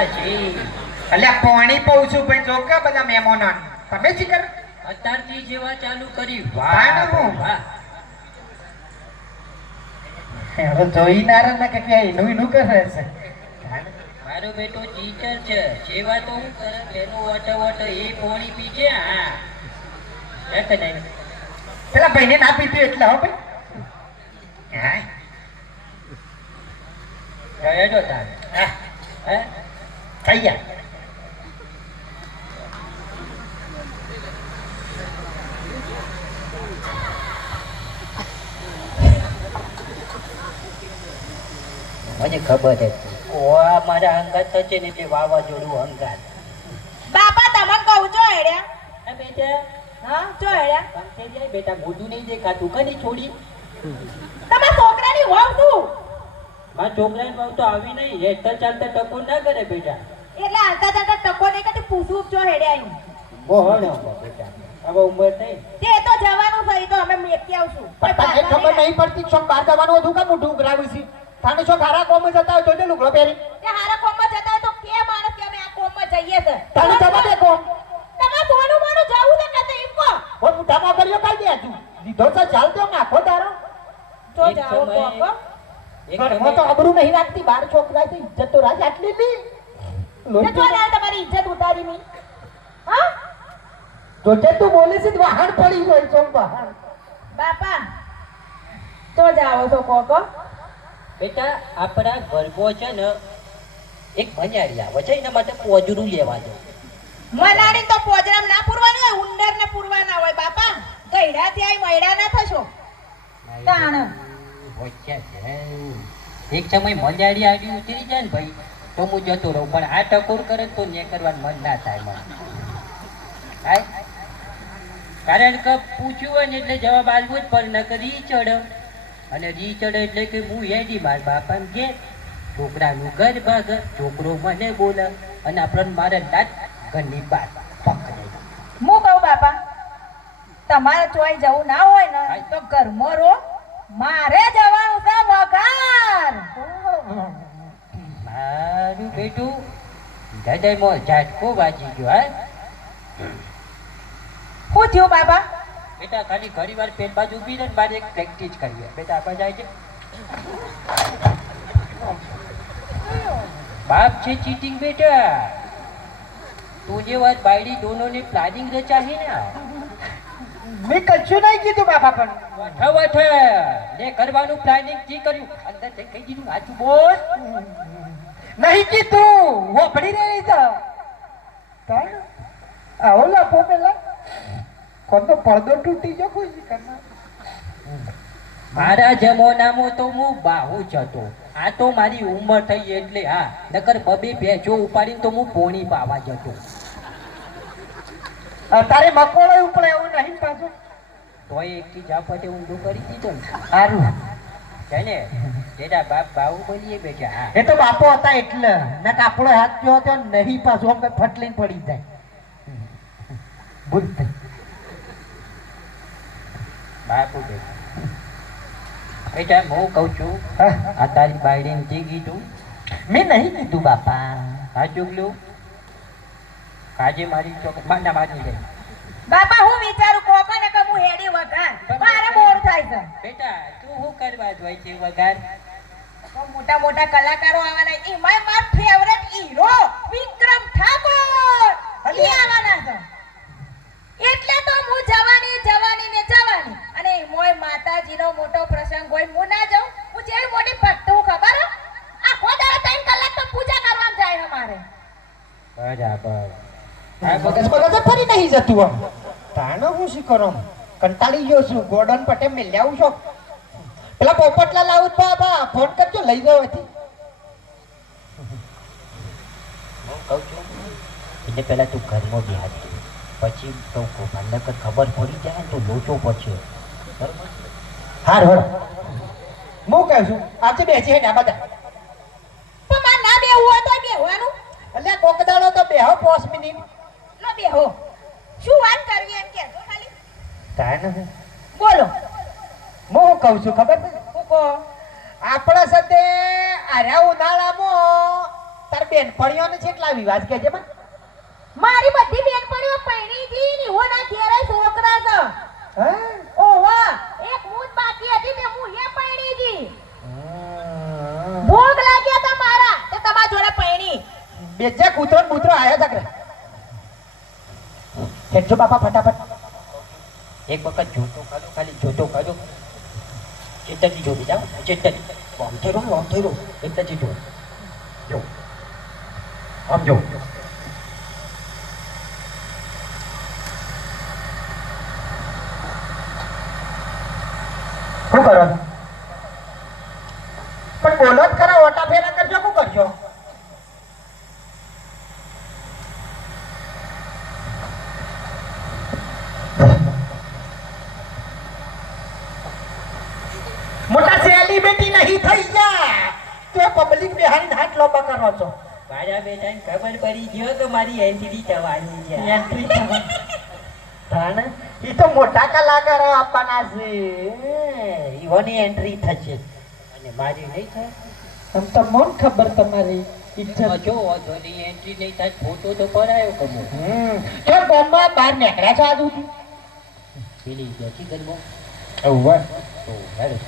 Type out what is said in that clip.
અલ્યા પાણી પાઉં છું ભાઈ જો કે બધા મહેમાનો તમે શીખર અત્યારથી જેવા ચાલુ કરી વાહ વાહ હવે જોઈ ના કે એનું કરે છે મારો બેટો ટીચર છે જેવા તો હું કરે એનો વટ વટ એ પાણી પીજે હા એક નહીં પેલા ભાઈને ના પીધું એટલે હો ભાઈ હા જય જો તાર હે થઈ ગયા મને ખબર હતી ઓ મારા અંગાત છે ને તે વાવાઝોડું અંગાત બાપા તમે કહું છો હેડ્યા એ બેટા હા છો હેડ્યા પંખે જાય બેટા મોઢું નહીં દેખાતું કની છોડી તમારા છોકરાની હોવ તું મારા છોકરાની બહુ તો આવી નહીં હેઠળ ચાલતા ટકો ના કરે બેટા એટલે હાલતા ચાલતા ટકો નહીં કે પૂછું છો હેડ્યા એમ મોહણો બેટા હવે ઉંમર થઈ તે તો જવાનું થઈ તો અમે મેકી આવશું પણ તને ખબર નહીં પડતી શોક બહાર જવાનું હતું કે મોઢું ઉઘરાવ્યું છે તાને શોક હારા કોમ જતા હોય જોજે લુગડો પહેરી તે હારા કોમમાં જતા હોય તો કે માણસ કે અમે આ કોમમાં જઈએ છે તાને જવા દે કોમ તમે સોનું મોનું જવું છે કે એમ કો ઓ મુઠામાં કર્યો કાઈ દે તું દીધો છે ચાલ દે નાખો તારો તો જાઓ કોકો ઘરમાં તો અબરું નહીં રાખતી બાર છોકરા છે ઇજ્જત તો રાજ આટલી લી તે તો ના તમારી ઇજ્જત ઉતારી ની હા જોજે તું બોલે છે વાહણ પડી ગઈ છો વાહણ બાપા તો જાઓ છો કોકો બેટા આપણા ગરબો છે ને એક ભણ્યારી આવે છે એના માટે પોજરું લેવા દો મલાડી તો પોજરામ ના પૂરવાની હોય ઉંદર ને પૂરવાના હોય બાપા ગઈડા થી આઈ મયડા ના થશો તાણ એક સમય મંજાડી આવી ઉતરી જાય ને ભાઈ તો હું જતો રહું પણ આ ટકોર કરે તો ને કરવાનું મન ના થાય મને થાય કારણ કે પૂછ્યું હોય ને એટલે જવાબ આલવો જ પડે ન કરી ચડે અને રી ચડે એટલે કે હું હેડી માર બાપાને કે છોકરાનું ઘર ભાગ છોકરો મને બોલે અને આપણને મારે દાંત ઘરની બહાર પકડે હું કહું બાપા તમારે ચોઈ જવું ના હોય ને તો ઘરમાં રહો મારે જવાનું છે વઘાર મારું બેટું હૃદયમાં ઝાટકો વાગી ગયો હા શું થયું બાપા બેટા ખાલી ઘણી વાર પેટ બાજુ ઉભી રહે ને બાર એક પ્રેક્ટિસ કરીએ બેટા આપણે જાય છે બાપ છે ચીટિંગ બેટા તું જે વાત બાયડી દોનોની પ્લાનિંગ રચાવી ને મેં કશું નહીં કીધું બાપા પણ વઠ વઠ ને કરવાનું પ્લાનિંગ જી કર્યું અંદર થઈ કહી દીધું સાચું બોલ નહીં કીધું वो पड़ी रही था तान आओ ला पो पेला કોણ તો પડદો તૂટી ગયો કોઈ કરના મારા જમાનામાં તો હું બાહુ જ હતો આ તો મારી ઉંમર થઈ એટલે હા નકર બબે ભેંસો ઉપાડીને તો હું પોણી પાવા જતો તારે મકોળો ઉપર એવું નહીં પાછો તોય એકથી ઝાપટે ઊંધું કરી દીધો ને સારું છે ને તેના બાપ બાહુ બોલીએ બેટા હા એ તો બાપો હતા એટલે ને કાપડો હાથ જો હતો નહીં પાછો અમે ફટલીને પડી જાય બુદ્ધ બાપુ બેટા બેટા હું કહું છું આ તારી બાયડીને તે કીધું મેં નહીં કીધું બાપા હા ચૂકલું કાજે મારી ચોક બાંડા મારી જાય બાપા હું વિચારું કોકો ને કે હું હેડી વઘાર મારે મોર થાય છે બેટા તું શું કરવા જ હોય છે વગાર તો મોટા મોટા કલાકારો આવવાના એમાં મારો ફેવરેટ હીરો વિક્રમ ઠાકોર એ આવવાના છે એટલે તો હું જવાની ને જવાની અને મોય માતાજીનો મોટો પ્રસંગ હોય હું ના જાઉં હું જે મોટી ભક્ત હું ખબર આખો દાડો 3 કલાક તો પૂજા કરવા જાય અમારે બરાબર મગજ ફરી નહીં જતું આમ તાનો હું શી કરો કંટાળી ગયો છું ગોડન પટે મેં આવું છો પેલા પોપટલા લાવું બાબા ફોન કરજો લઈ જાવ હતી હું કહું છું એટલે પેલા તું ઘરમાં બિહાર પછી તો નકર ખબર પડી જાય તો લોચો પડશે બરોબર હાર હળ હું કહું છું આજે બેસી હે ને બધા પણ માર ના બેહવું હોય તો બેહવાનું એટલે કોકદાડો તો બેહો 5 મિનિટ લો બેહો શું વાત કરવી એમ કે તો ખાલી તાને બોલો હું કહું છું ખબર છે હું કો આપણા સાથે આર્યા ઉનાળામાં તાર બેન બેનપણીઓને કેટલા વિવાદ કે છે મારી બધી બેનપણીઓ પૈણી જી ની હો ના ઘેરે છોકરા છે હા ઓવા એક મૂત બાકી હતી તે હું એ પૈણી જી ભોગ લાગ્યા તા મારા તે તમારા જોડે પૈણી બેજા કૂતરો બૂતરો આયા તકરે હેઠો બાપા ફટાફટ એક વખત જોતો કાઢો, ખાલી જોતો કાઢો. ચેતનજી જો બીજા ચેતન આમ થઈ રહ્યો એટલેથી જો આમ જો. શું કરો છો? પણ બોલો જ ખરા, ઓટા ફેરા કરજો શું કરશો? મોટા સેલિબ્રિટી નહીં થઈ ગયા તો પબ્લિક બેહારી હાથ લોબા કરો છો. મારા બેટાને ખબર પડી ગયો કે મારી એન્ટ્રી થવાની છે. એન્ટ્રી થાને ઈ તો મોટા કલાકારો આપવાના છે. ઈવોની એન્ટ્રી થશે અને મારી નહીં થાય. આમ તો મન ખબર તમારી ઈચ્છા જો વાંધોની એન્ટ્રી નહીં થાય, ફોટો તો પડાયો કમો. તો બોમ્બમાં બહાર નીકળ્યા છો આજુથી પેલી બેઠી ગરબો ઓવર તો હેડ